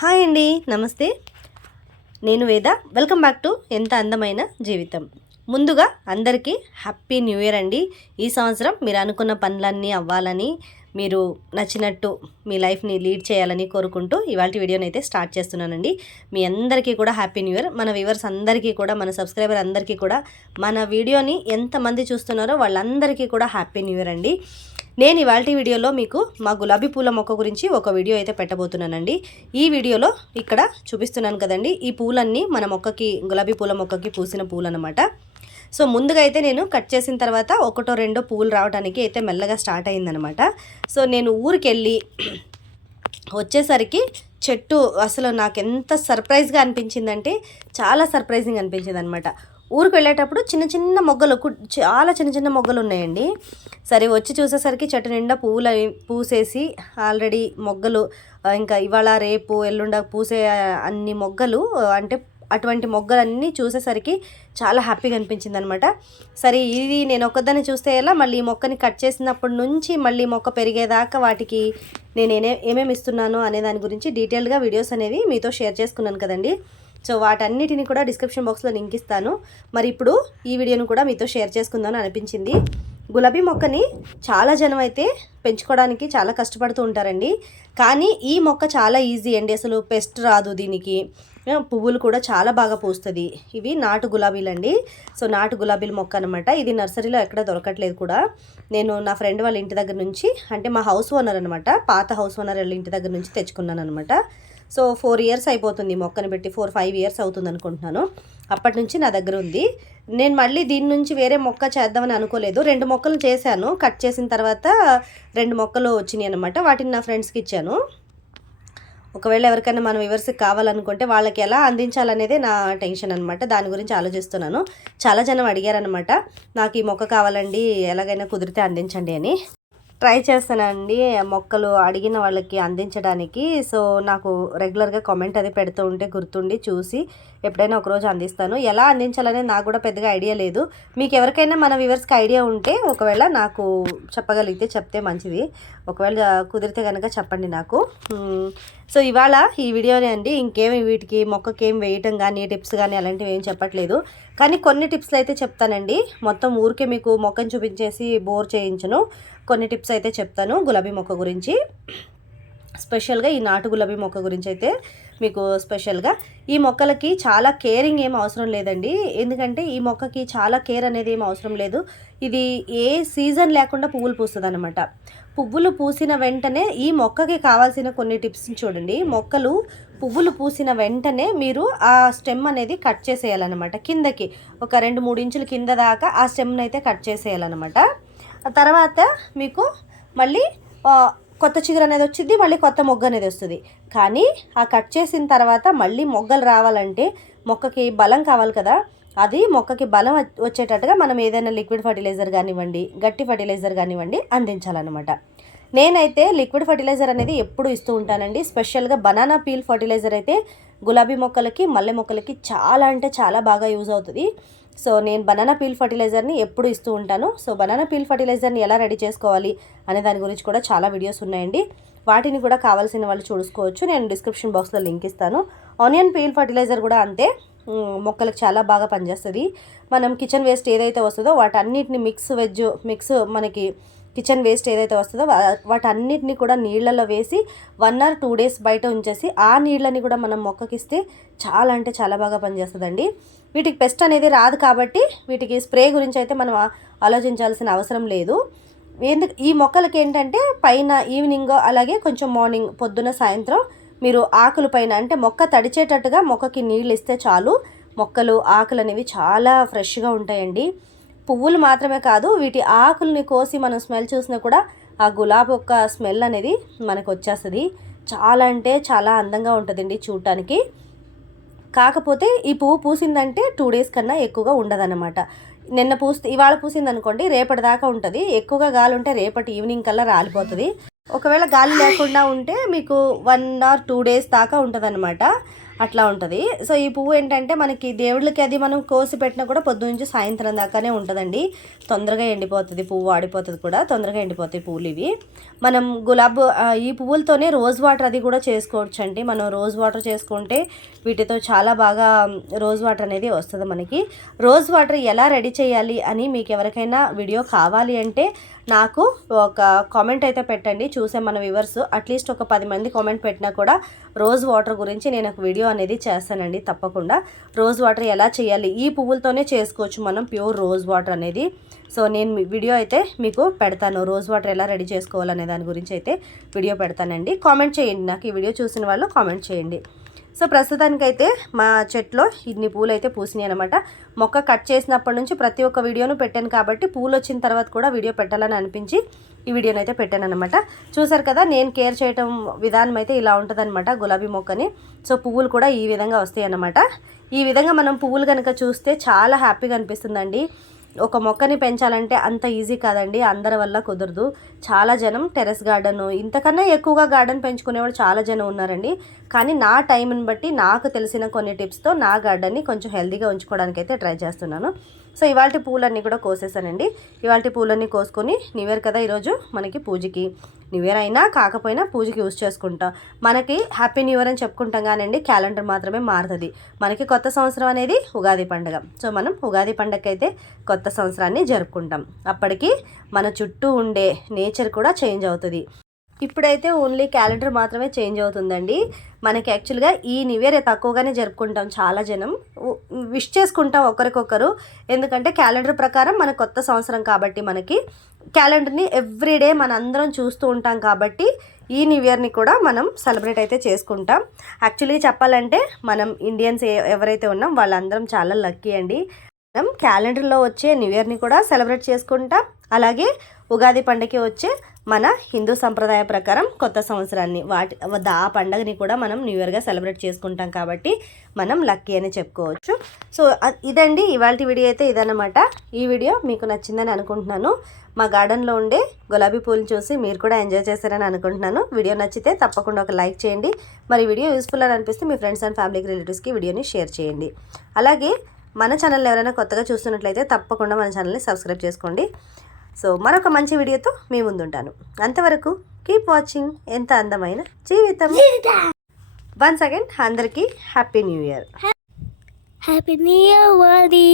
Hi అండి నమస్తే. నేను వేద. వెల్కమ్ బ్యాక్ టు ఎంత అందమైన జీవితం. ముందుగా అందరికీ హ్యాపీ న్యూ ఇయర్ అండి. ఈ సంవత్సరం మీరు అనుకున్న పనులన్నీ అవ్వాలని మీరు నచ్చినట్టు మీ లైఫ్ని లీడ్ చేయాలని కోరుకుంటూ ఇవాళ వీడియోని అయితే స్టార్ట్ చేస్తున్నానండి. మీ అందరికీ కూడా హ్యాపీ న్యూ ఇయర్. మన వ్యూవర్స్ అందరికీ కూడా మన సబ్స్క్రైబర్ అందరికీ కూడా మన వీడియోని ఎంతమంది చూస్తున్నారో వాళ్ళందరికీ కూడా హ్యాపీ న్యూ ఇయర్ అండి. నేను ఇవాళ వీడియోలో మీకు మా గులాబీ పూల మొక్క గురించి ఒక వీడియో అయితే పెట్టబోతున్నానండి. ఈ వీడియోలో ఇక్కడ చూపిస్తున్నాను కదండి ఈ పూలన్నీ మన మొక్కకి గులాబీ పూల మొక్కకి పూసిన పూలన్నమాట. సో ముందుగా అయితే నేను కట్ చేసిన తర్వాత ఒకటో రెండో పువ్వులు రావడానికి అయితే మెల్లగా స్టార్ట్ అయిందనమాట. సో నేను ఊరికెళ్ళి వచ్చేసరికి చెట్టు అసలు నాకు ఎంత సర్ప్రైజ్గా అనిపించిందంటే చాలా సర్ప్రైజింగ్ అనిపించింది అనమాట ఊరికి వెళ్ళేటప్పుడు చిన్న చిన్న మొగ్గలు కు- చాలా చిన్న చిన్న మొగ్గలు ఉన్నాయండి. సరే వచ్చి చూసేసరికి చెట్టు నిండా పువ్వులు పూసేసి ఆల్రెడీ మొగ్గలు ఇంకా ఇవాళ రేపు ఎల్లుండ పూసే అన్ని మొగ్గలు అంటే అటువంటి మొగ్గలన్నీ చూసేసరికి చాలా హ్యాపీగా అనిపించింది అనమాట సరే ఇది నేను ఒక్కదాన్ని చూస్తే ఎలా? మళ్ళీ ఈ మొక్కని కట్ చేసినప్పటి నుంచి మళ్ళీ మొక్క పెరిగేదాకా వాటికి నేను ఏమేమి ఇస్తున్నాను అనే దాని గురించి డీటెయిల్గా వీడియోస్ అనేవి మీతో షేర్ చేసుకున్నాను కదండి. సో వాటన్నిటిని కూడా డిస్క్రిప్షన్ బాక్స్లో లింక్ ఇస్తాను. మరి ఇప్పుడు ఈ వీడియోను కూడా మీతో షేర్ చేసుకుందామని అనిపించింది. గులాబీ మొక్కని చాలా జనం అయితే పెంచుకోవడానికి చాలా కష్టపడుతూ ఉంటారండి. కానీ ఈ మొక్క చాలా ఈజీ అండి. అసలు పెస్ట్ రాదు దీనికి. పువ్వులు కూడా చాలా బాగా పూస్తుంది. ఇవి నాటు గులాబీలు అండి సో నాటు గులాబీల మొక్క అనమాట ఇది నర్సరీలో ఎక్కడ దొరకట్లేదు కూడా. నేను నా ఫ్రెండ్ వాళ్ళ ఇంటి దగ్గర నుంచి అంటే మా హౌస్ ఓనర్ అనమాట పాత హౌస్ ఓనర్ వాళ్ళ ఇంటి దగ్గర నుంచి తెచ్చుకున్నాను అనమాట సో ఫోర్ ఇయర్స్ అయిపోతుంది ఈ మొక్కను పెట్టి ఫోర్ ఫైవ్ ఇయర్స్ అవుతుంది అనుకుంటున్నాను అప్పటి నుంచి నా దగ్గర ఉంది. నేను మళ్ళీ దీని నుంచి వేరే మొక్క చేద్దామని అనుకోలేదు. రెండు మొక్కలు చేశాను. కట్ చేసిన తర్వాత రెండు మొక్కలు వచ్చినాయి అనమాట వాటిని నా ఫ్రెండ్స్కి ఇచ్చాను. ఒకవేళ ఎవరికైనా మన వివర్స్కి కావాలనుకుంటే వాళ్ళకి ఎలా అందించాలనేదే నా టెన్షన్ అనమాట దాని గురించి ఆలోచిస్తున్నాను. చాలా జనం అడిగారనమాట నాకు ఈ మొక్క కావాలండి ఎలాగైనా కుదిరితే అందించండి అని. ట్రై చేస్తానండి మొక్కలు అడిగిన వాళ్ళకి అందించడానికి. సో నాకు రెగ్యులర్గా కామెంట్ అది పెడుతూ ఉంటే గుర్తుండి చూసి ఎప్పుడైనా ఒకరోజు అందిస్తాను. ఎలా అందించాలనేది నాకు కూడా పెద్దగా ఐడియా లేదు. మీకు ఎవరికైనా మన వ్యూవర్స్కి ఐడియా ఉంటే ఒకవేళ నాకు చెప్పగలిగితే చెప్తే మంచిది. ఒకవేళ కుదిరితే కనుక చెప్పండి నాకు. సో ఇవాళ ఈ వీడియోనే అండి. ఇంకేమి వీటికి మొక్కకి ఏం వేయటం కానీ టిప్స్ కానీ అలాంటివి ఏం చెప్పట్లేదు. కానీ కొన్ని టిప్స్లు అయితే చెప్తానండి. మొత్తం ఊరికే మీకు మొక్కను చూపించేసి బోర్ చేయించను. కొన్ని టిప్స్ అయితే చెప్తాను గులాబీ మొక్క గురించి. స్పెషల్గా ఈ నాటు గులాబీ మొక్క గురించి అయితే మీకు స్పెషల్గా. ఈ మొక్కలకి చాలా కేరింగ్ ఏం అవసరం లేదండి. ఎందుకంటే ఈ మొక్కకి చాలా కేర్ అనేది ఏం అవసరం లేదు. ఇది ఏ సీజన్ లేకుండా పువ్వులు పూస్తుంది అనమాట పువ్వులు పూసిన వెంటనే ఈ మొక్కకి కావాల్సిన కొన్ని టిప్స్ చూడండి. మొక్కలు పువ్వులు పూసిన వెంటనే మీరు ఆ స్టెమ్ అనేది కట్ చేసేయాలన్నమాట. కిందకి ఒక రెండు మూడు ఇంచుల కింద దాకా ఆ స్టెమ్ని అయితే కట్ చేసేయాలన్నమాట. తర్వాత మీకు మళ్ళీ కొత్త చిగురు అనేది వచ్చింది మళ్ళీ కొత్త మొగ్గ అనేది వస్తుంది. కానీ ఆ కట్ చేసిన తర్వాత మళ్ళీ మొగ్గలు రావాలంటే మొక్కకి బలం కావాలి కదా. అది మొక్కకి బలం వచ్చేటట్టుగా మనం ఏదైనా లిక్విడ్ ఫర్టిలైజర్ కానివ్వండి గట్టి ఫర్టిలైజర్ కానివ్వండి అందించాలన్నమాట. నేనైతే లిక్విడ్ ఫర్టిలైజర్ అనేది ఎప్పుడు ఇస్తూ ఉంటానండి. స్పెషల్గా బనానా పీల్ ఫర్టిలైజర్ అయితే గులాబీ మొక్కలకి మల్లె మొక్కలకి చాలా అంటే చాలా బాగా యూజ్ అవుతుంది. సో నేను బనానా పీల్ ఫర్టిలైజర్ని ఎప్పుడు ఇస్తూ ఉంటాను. సో బనానా పీల్ ఫర్టిలైజర్ని ఎలా రెడీ చేసుకోవాలి అనే దాని గురించి కూడా చాలా వీడియోస్ ఉన్నాయండి. వాటిని కూడా కావాల్సిన వాళ్ళు చూసుకోవచ్చు. నేను డిస్క్రిప్షన్ బాక్స్లో లింక్ ఇస్తాను. ఆనియన్ పీల్ ఫర్టిలైజర్ కూడా అంతే. మొక్కలకు చాలా బాగా పనిచేస్తుంది. మనం కిచెన్ వేస్ట్ ఏదైతే వస్తుందో వాటన్నిటిని మిక్స్ వెజ్ మిక్స్ మనకి కిచెన్ వేస్ట్ ఏదైతే వస్తుందో వాటన్నిటిని కూడా నీళ్ళలో వేసి వన్ ఆర్ టూ డేస్ బయట ఉంచేసి ఆ నీళ్ళని కూడా మనం మొక్కకిస్తే చాలా అంటే చాలా బాగా పనిచేస్తుందండి. వీటికి పెస్ట్ అనేది రాదు కాబట్టి వీటికి స్ప్రే గురించి అయితే మనం ఆలోచించాల్సిన అవసరం లేదు. ఎందుకు ఈ మొక్కలకి ఏంటంటే పైన ఈవినింగ్ అలాగే కొంచెం మార్నింగ్ పొద్దున సాయంత్రం మీరు ఆకుల పైన అంటే మొక్క తడిచేటట్టుగా మొక్కకి నీళ్ళు ఇస్తే చాలు. మొక్కలు ఆకులు అనేవి చాలా ఫ్రెష్గా ఉంటాయండి. పువ్వులు మాత్రమే కాదు వీటి ఆకుల్ని కోసి మనం స్మెల్ చూసినా కూడా ఆ గులాబీ యొక్క స్మెల్ అనేది మనకు వచ్చేస్తుంది. చాలా అంటే చాలా అందంగా ఉంటుందండి చూడటానికి కాకపోతే ఈ పువ్వు పూసిందంటే టూ డేస్ కన్నా ఎక్కువగా ఉండదన్నమాట. నిన్న పూస్తే ఇవాళ పూసింది అనుకోండి రేపటి దాకా ఉంటుంది. ఎక్కువగా గాలి ఉంటే రేపటి ఈవినింగ్ కల్లా రాలిపోతుంది. ఒకవేళ గాలి లేకుండా ఉంటే మీకు వన్ ఆర్ టూ డేస్ దాకా ఉంటుంది అట్లా ఉంటుంది. సో ఈ పువ్వు ఏంటంటే మనకి దేవుళ్ళకి అది మనం కోసి పెట్టినా కూడా పొద్దు నుంచి సాయంత్రం దాకానే ఉంటుందండి. తొందరగా ఎండిపోతుంది పువ్వు వాడిపోతుంది కూడా తొందరగా ఎండిపోతాయి పువ్వులు ఇవి. మనం గులాబ్ ఈ పువ్వులతోనే రోజ్ వాటర్ అది కూడా చేసుకోవచ్చు అండి మనం రోజ్ వాటర్ చేసుకుంటే వీటితో చాలా బాగా రోజ్ వాటర్ అనేది వస్తుంది మనకి. రోజ్ వాటర్ ఎలా రెడీ చేయాలి అని మీకు ఎవరికైనా వీడియో కావాలి అంటే నాకు ఒక కామెంట్ అయితే పెట్టండి. చూసే మన వ్యూవర్స్ అట్లీస్ట్ ఒక పది మంది కామెంట్ పెట్టినా కూడా రోజ్ వాటర్ గురించి నేను ఒక వీడియో అనేది చేస్తానండి తప్పకుండా. రోజ్ వాటర్ ఎలా చేయాలి? ఈ పువ్వులతోనే చేసుకోవచ్చు మనం. ప్యూర్ రోజ్ వాటర్ అనేది. సో నేను వీడియో అయితే మీకు పెడతాను. రోజ్ వాటర్ ఎలా రెడీ చేసుకోవాలనే దాని గురించి అయితే వీడియో పెడతానండి. కామెంట్ చేయండి. నాకు ఈ వీడియో చూసిన వాళ్ళు కామెంట్ చేయండి. సో ప్రస్తుతానికైతే మా చెట్లో ఇన్ని పూలు అయితే పూసినాయి అనమాట మొక్క కట్ చేసినప్పటి నుంచి ప్రతి ఒక్క వీడియోను పెట్టాను కాబట్టి పూలు వచ్చిన తర్వాత కూడా వీడియో పెట్టాలని అనిపించి ఈ వీడియోని అయితే పెట్టాను అనమాట చూసారు కదా నేను కేర్ చేయటం విధానం అయితే ఇలా ఉంటుందన్నమాట గులాబీ మొక్కని. సో పువ్వులు కూడా ఈ విధంగా వస్తాయి అన్నమాట ఈ విధంగా మనం పువ్వులు కనుక చూస్తే చాలా హ్యాపీగా అనిపిస్తుందండి. ఒక మొక్కని పెంచాలంటే అంత ఈజీ కాదండి అందరి వల్ల కుదరదు. చాలా జనం టెరెస్ గార్డెన్ ఇంతకన్నా ఎక్కువగా గార్డెన్ పెంచుకునేవాళ్ళు చాలా జనం ఉన్నారండి. కానీ నా టైంని బట్టి నాకు తెలిసిన కొన్ని టిప్స్తో నా గార్డెన్ని కొంచెం హెల్తీగా ఉంచుకోవడానికి అయితే ట్రై చేస్తున్నాను. సో ఇవాళ పూలన్నీ కూడా కోసేసానండి. ఇవాళ పూలన్నీ కోసుకొని న్యూ ఇయర్ కదా ఈరోజు మనకి పూజకి. న్యూ ఇయర్ అయినా కాకపోయినా పూజకి యూజ్ చేసుకుంటాం. మనకి హ్యాపీ న్యూ ఇయర్ అని చెప్పుకుంటాం కానండి క్యాలెండర్ మాత్రమే మారుతుంది. మనకి కొత్త సంవత్సరం అనేది ఉగాది పండుగ. సో మనం ఉగాది పండగకి అయితే కొత్త సంవత్సరాన్ని జరుపుకుంటాం. అప్పటికి మన చుట్టూ ఉండే నేచర్ కూడా చేంజ్ అవుతుంది. ఇప్పుడైతే ఓన్లీ క్యాలెండర్ మాత్రమే చేంజ్ అవుతుందండి. మనకి యాక్చువల్గా ఈ న్యూ ఇయర్ తక్కువగానే జరుపుకుంటాం చాలా జనం. విష్ చేసుకుంటాం ఒకరికొకరు. ఎందుకంటే క్యాలెండర్ ప్రకారం మన కొత్త సంవత్సరం కాబట్టి మనకి క్యాలెండర్ని ఎవ్రీడే మన అందరం చూస్తూ ఉంటాం కాబట్టి ఈ న్యూ ఇయర్ని కూడా మనం సెలబ్రేట్ అయితే చేసుకుంటాం. యాక్చువల్లీ చెప్పాలంటే మనం ఇండియన్స్ ఎవరైతే ఉన్నాం వాళ్ళందరం చాలా లక్కీ అండి. మనం క్యాలెండర్లో వచ్చే న్యూ ఇయర్ని కూడా సెలబ్రేట్ చేసుకుంటాం. అలాగే ఉగాది పండగకి వచ్చే మన హిందూ సంప్రదాయ ప్రకారం కొత్త సంవత్సరాన్ని వాటి ఆ పండగని కూడా మనం న్యూ ఇయర్గా సెలబ్రేట్ చేసుకుంటాం కాబట్టి మనం లక్కీ అని చెప్పుకోవచ్చు. సో ఇదండి ఇవాళ వీడియో అయితే ఇదన్నమాట. ఈ వీడియో మీకు నచ్చిందని అనుకుంటున్నాను. మా గార్డెన్లో ఉండే గులాబీ పూలు చూసి మీరు కూడా ఎంజాయ్ చేశారని అనుకుంటున్నాను. వీడియో నచ్చితే తప్పకుండా ఒక లైక్ చేయండి. మరి వీడియో యూస్ఫుల్ అని అనిపిస్తే మీ ఫ్రెండ్స్ అండ్ ఫ్యామిలీకి రిలేటివ్స్కి వీడియోని షేర్ చేయండి. అలాగే మన ఛానల్ ఎవరైనా కొత్తగా చూస్తున్నట్లయితే తప్పకుండా మన ఛానల్ని సబ్స్క్రైబ్ చేసుకోండి. సో మరొక మంచి వీడియోతో మీ ముందుంటాను. అంతవరకు కీప్ వాచింగ్ ఎంత అందమైన జీవితం. వన్స్ అగైన్ అందరికీ happy new year happy new year Wadi.